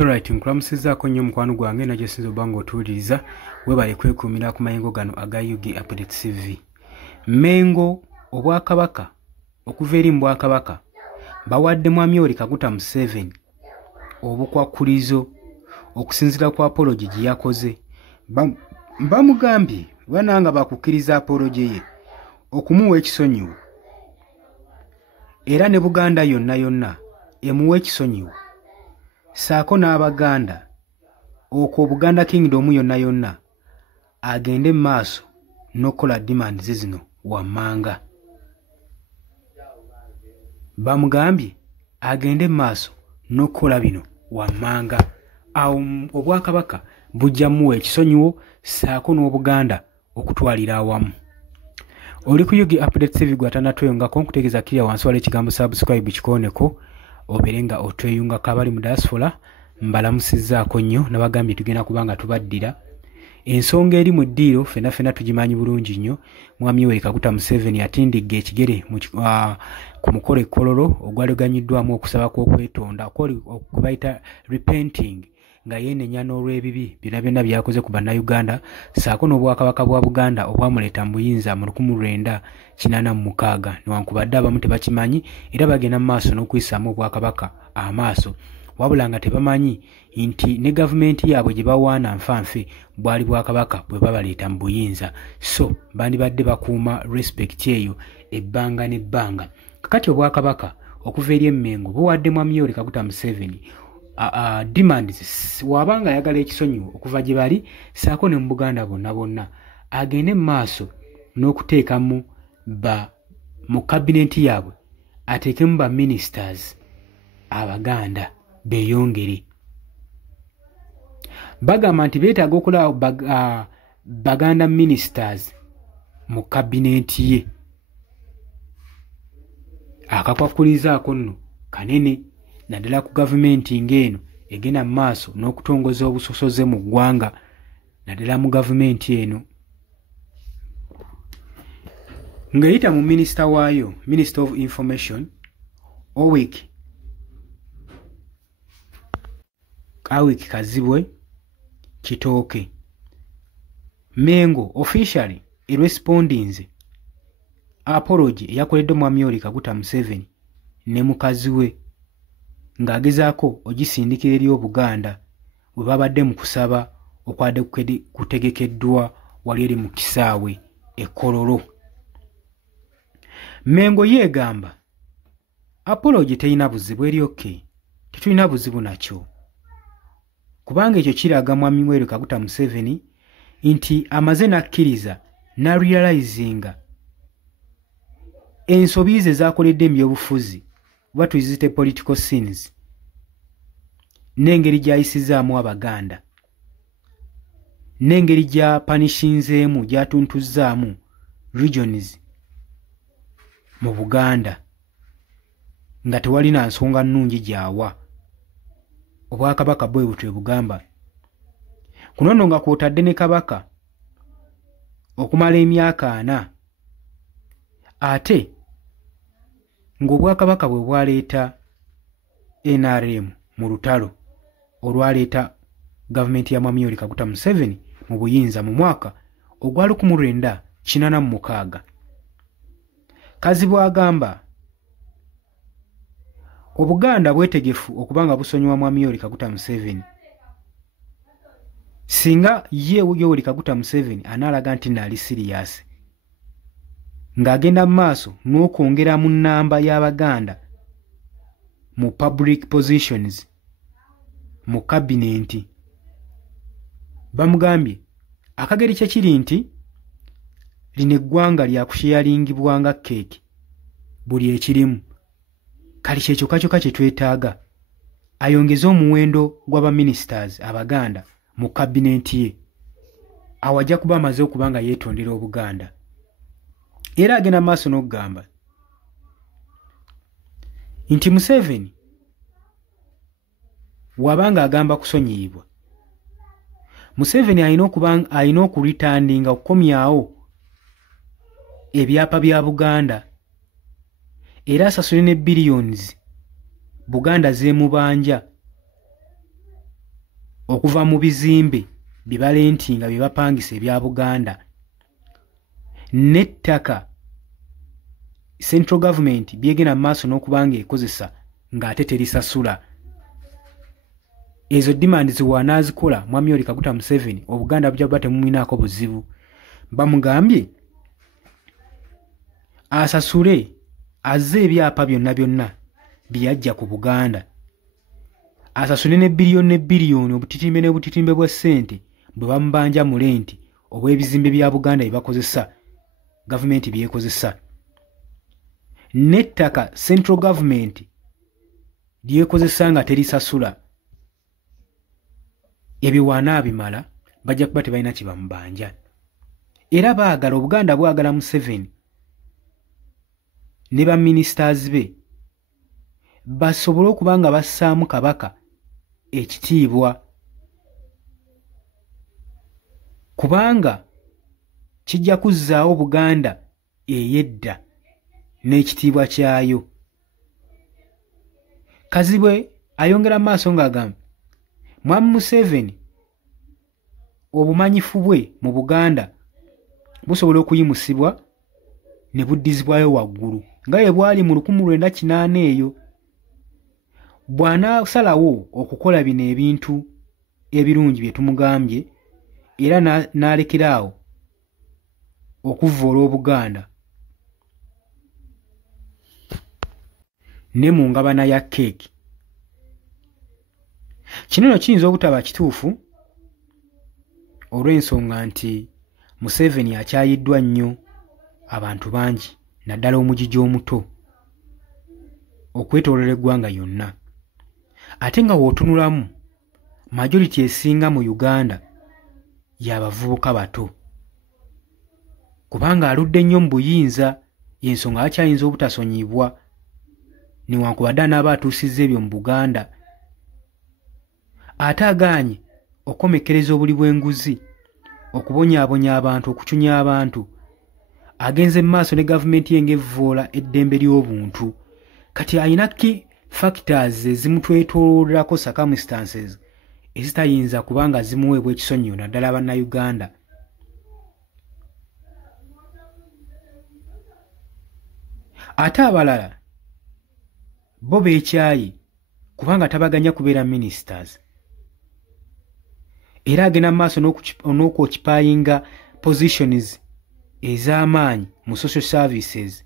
Alright, nkulamusizaako nnyo mukwano gwange najjo sinza obanga otuwuliriza webale kwekuumira ku mayengo gano aga UG Update TV. Mengo obwakabaka okuva eri mu bwakabaka bawadde Mwami Yoweri Kaguta Museveni obukwakkulizo okusinziira ku apology gye yakoze. Bamugambye bananga bakukkiriza apology ye okumuwa ekisonyiwo era ne Buganda yonna yonna emuwa ekisonyiwo. Saako n'Abaganda okwo Buganda Kingdom yonna yonna agende maaso n'okola demands zino wammanga. Bamugambye agende maaso n'okola bino wammanga. Awo obwakabaka bujja muwa ekisonyiwo saako n'Obuganda okutwalira awamu. Oli ku UG Update TV gwatanatweyungako nkutegeeza kirya wansi wali ekigambo subscribe kikooneko oberenga otweyunga kabali mu diaspora. Mbalamusizzaako nnyo nabagambye tugenda kubanga tubaddira ensonga eri mu ddiiro fena tugimanyi bulungi nnyo. Mwami Yoweri Kaguta Museveni atindigga ekigere ku mukolo ekkololo ogwaleganyiddwamu okusaba kw'okwetonda okubayita repenting nga yeenenya n'olw'ebibi byonna byakoze ku bannayuganda saako n'obwakabaka bwa Buganda obwamuleeta mu buyinza mu 1986 newankubadde abamu tebakimanyi era bagenda mu maaso n'okuyisaamu obwakabaka amaaso wabula nga tebamanyi nti ne gavumenti yaabwe gye bawaana nfanfe bwali bwakabaka bwe babaleeta mu buyinza. So bandibadde bakuuma respect eyo ebbanga n'ebbanga. Kakati obwakabaka okuva eri emmengo buwadde Mwami Yoweri Kaguta Museveni demands wabanga ayagala ekisonyiwo okuva gye bali saako ne mu Buganda bonna agende mu maaso n'okuteekamu mu kabineti yaabwe ateekemu ba ministers Abaganda beeyongere. Bagamba nti beetaaga okulaba Baganda ministers mu kabineti ye. Akakwakkulizaako nno kanene naddala ku gavumenti ng'eno egenda mu maaso n'okutongoza obusosoze mu ggwanga naddala mu gavumenti eno. Ng'eyita mu minisita waayo, Minister of Information, Awik Kazibwe Kitooke. Mengo officially respondinze apology yakoledde Mwami Yoweri Kaguta Museveni ne mukazi we ng'agezaako ogisindikira eri Obuganda bwe babadde mu kusaba okwadde kutegekeddwa wali eri mu kisaawe ekkololo. Mengo yeegamba apology terina buzibu eri okay, tetulina buzibu nakyo kubanga ekyo kiraga Mwami Yoweri Kaguta Museveni nti amaze n'akkiriza na realizinga ensobi ze zaakoledde mu byobufuzi what is it political sins n'engeri gy'ayisizaamu Abaganda n'engeri gya panishinzeemu gy'atuntuzzaamu regions mu Buganda nga tewali na nsonga nnungi gyawa. Obwakabaka bwe butwe bugamba kuno nno nga kwotadde ne Kabaka okumala emyaka 4 ate ng'obwakabaka bwe bwaleeta NRM mu lutalo olwaleeta gavumenti ya Mwami Yoweri Kaguta Museveni mu buyinza mu mwaka ogwa 1986. Kazibwe agamba Obuganda bwetegefu okubanga busonyiwa Mwami Yoweri Kaguta Museveni singa ye Yoweri Kaguta Museveni anaalaga nti naali serious ng'agenda mu maaso n'okwongera mu nnamba y'Abaganda mu public positions mu kabinenti. Bamugambye akageri kye kiri nti lino eggwanga lya kusheyaringibwanga keeki buli ekirimu kali kyekyo kyokka kye twetaaga ayongeze omuwendo gw'abaministers Abaganda mu kabinenti ye awajja kuba amaze okubanga yeetondera Obuganda. Era agenda maaso n'okugamba nti Museveni wabanga agamba kusonyiyibwa Museveni alina okuritandinga okukomyawo ebyapa bya Buganda era asasule ne billions Buganda zeemubanja okuva mu bizimbe bye balentinga bye bapangisa ebya Buganda n'ettaka central government byegenda mu maaso n'okubanga ekozesa ng'ate terisasula. Ezo demands wanaazikola Mwami Yoweri Kaguta Museveni Obuganda bujja kuba temuminaako buzibu. Bamugambye asasule azze ebyapa byonna byajja ku Buganda. Asasule ne biliyoni obutitimbe n'obutitimbe bwa ssente bwe bamubanja mu lenti obw'ebizimbe bya Buganda bye bakozesa gavumenti byekozesa. N'ettaka central government lyekozesa nga terisasula. Ebyo wanaabimala bajja kuba tebalina kye bamubanja. Era baagala Obuganda bwagala Museveni ne baministers be basobole okuba nga bassaamu Kabaka ekitiibwa, kubanga kijja kuzzaawo Buganda eyedda n'ekitiibwa kyayo. Kazibwe ayongera maaso ng'agamba Mwami Museveni obumanyifu bwe mu Buganda busobola okuyimusibwa ne buddizibwayo waggulu nga bwe bwali mu 1908 eyo. Bw'anaasalawo okukola bino ebintu ebirungi bye tumugambye era n'alekeraawo okuvvoola Obuganda ne mu ngabana ya keeki, kino nno kiyinza obutaba kituufu olw'ensonga nti Museveni akyayiddwa nnyo abantu bangi naddala omugigi omuto okwetooloola eggwanga yonna. Ate nga w'otunulamu majority esinga mu Uganda y'abavubuka bato, kubanga aludde nnyo mu buyinza, y'ensonga akyayinza obutasonyibwa newankubadde anaaba atuusizza ebyo mu Buganda. Ate agaanye okukomekkereza obuli bw'enguzi, okubonyaabonya abantu, okucunya abantu, agenze mu maaso ne gavumenti ye ng'evvoola eddembe ly'obuntu. Kati ayina ki factors ezimutwetoololako circumstances ezitayinza kubanga zimuweebwa ekisonyiwo naddala bannayuganda. Ate abalala bo beekyayi kubanga tabaganya kubeera ministers, era agenda mu maaso n'okwokipayinga positions ez'amaanyi mu social services,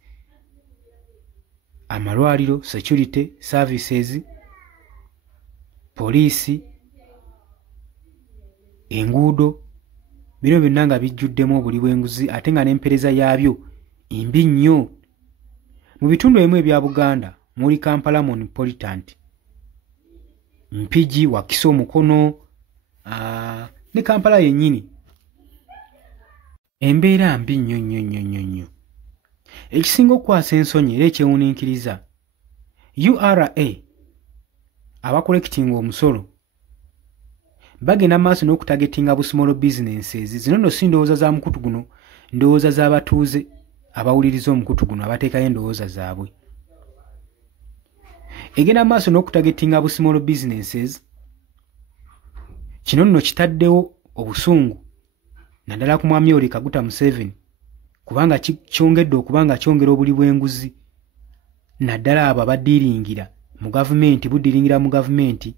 amalwaliro, security services, poliisi, enguudo, bino byonna nga bijjuddemu obuli bw'enguzi ate nga n'empeereza yaabyo mbi nnyo. Mu bitundu ebimu ebya Buganda muli Kampala Metropolitan, Mpigi, Wakiso, Mukono ne Kampala yennyini, embeera mbi nnyo. Ekisinga okukwasa ensonyi era ekyewuniikiriza, URA abakolekitinga omusolo bagenda maaso n'okutagetinga bu small businesses. Zino nno si ndowooza za mukutu guno, ndowooza z'abatuuze abawuliriza omukutu guno abateekayo endowooza zaabwe. Egenda maaso n'okutagetinga bu small businesses. Kino nno kitaddewo obusungu naddala ku Mwami Yoweri Kaguta Museveni kubanga kyongedde okubanga kyongera obuli bw'enguzi naddala abo abaddiringira mu gavumenti, buddiringira mu gavumenti,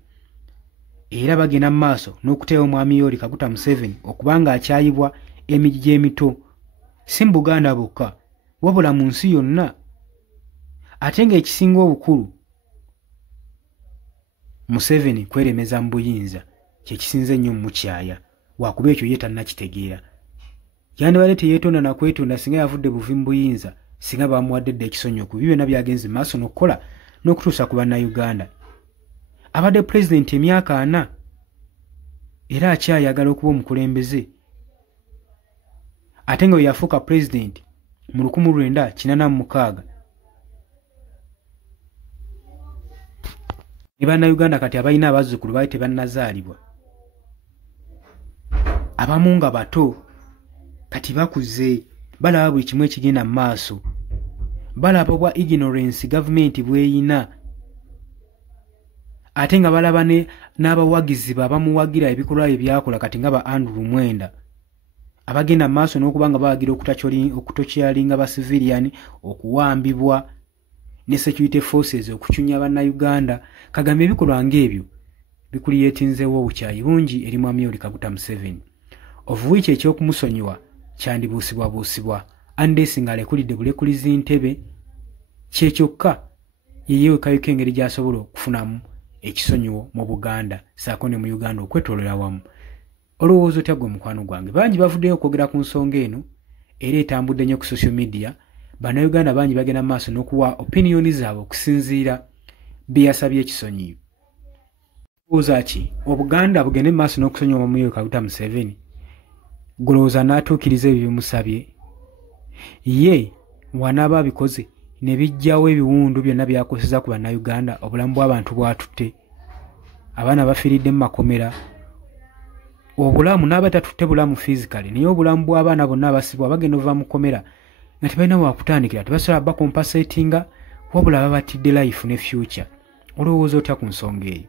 era bagenda mu maaso n'okuteewa Omwami Yoweri Kaguta Museveni okubanga akyayibwa emigi emito, si mu Buganda bwokka wabula mu nsi yonna. Ate ng'ekisinga obukulu Museveni kweremeza mu buyinza kyekisinze nnyo mukyaya, wakuba ekyo ye tannakitegeera. Yandibadde teyeetonda na kwetonda singa yavudde buvi mu buyinza, singa bamuwadde dda ekisonyiwo ku byonna byagenze maaso n'okukola n'okutuusa ku bannayuganda. Abadde pulezidenti emyaka 4 era akyayagala okuba omukulembeze. Ate nga we yafuuka pulezidenti mu 1986 ne bannayuganda kati abalina abazzukulu baali tebannazaalibwa, abamu nga bato kati bakuze, balaba buli kimu ekigenda mu maaso, balaba bwa ignorance gavumenti bweyina. ate nga balaba n'abawagizi babamuwagira ebikolwa ebyakola kati nga ba Andrew Mwenda abagenda maaso n'okubanga bawagira okutokyalinga ba civilian okuwambibwa ne security forces okuchunya bannayuganda. Kagame ebikolwa ng'ebyo bikuliyetinzeewo obukyayi bungi eri Mwami Yoweri Kaguta Museveni, of which ekyokumusonyiwa kyandibuusibwabuusibwa Andes ng'alekulidde bulekulizi Ntebe kyekyokka yeyeewekayuko engeri gy'asobola okufunamu ekisonyiwo mu Buganda saako ne mu Uganda okwetolera wamu. Olowooza otya gwe mukwano gwange? Bangi bavuddeyo okwogera ku nsonga eno era etambudde nnyo ku social media. Bannayuganda bangi bagenda mu maaso n'okuwa opinioni zaabwe okusinziira bye yasabye ekisonyiwo. Olowooza ki Obuganda bugende mu maaso n'okusonyiwa Mwami Yoweri Kaguta Museveni? Golowooza n'atuukiriza ebyo bimusabye? Ye wanaaba abikoze ne bijjawo ebiwundu byonna byakoseza ku bannayuganda, obulamu bw'abantu bwatutte, abaana bafiiridde mu makomera, obulamu n'abatatutte bulamu physically naye obulamu bw'abaana bonna abasibwa bagenda ova mu komera nga tebalina wakutandikira, tebasobola bakompensatinga wabula babatidde life ne future. Olowooza otya ku nsonga eyo?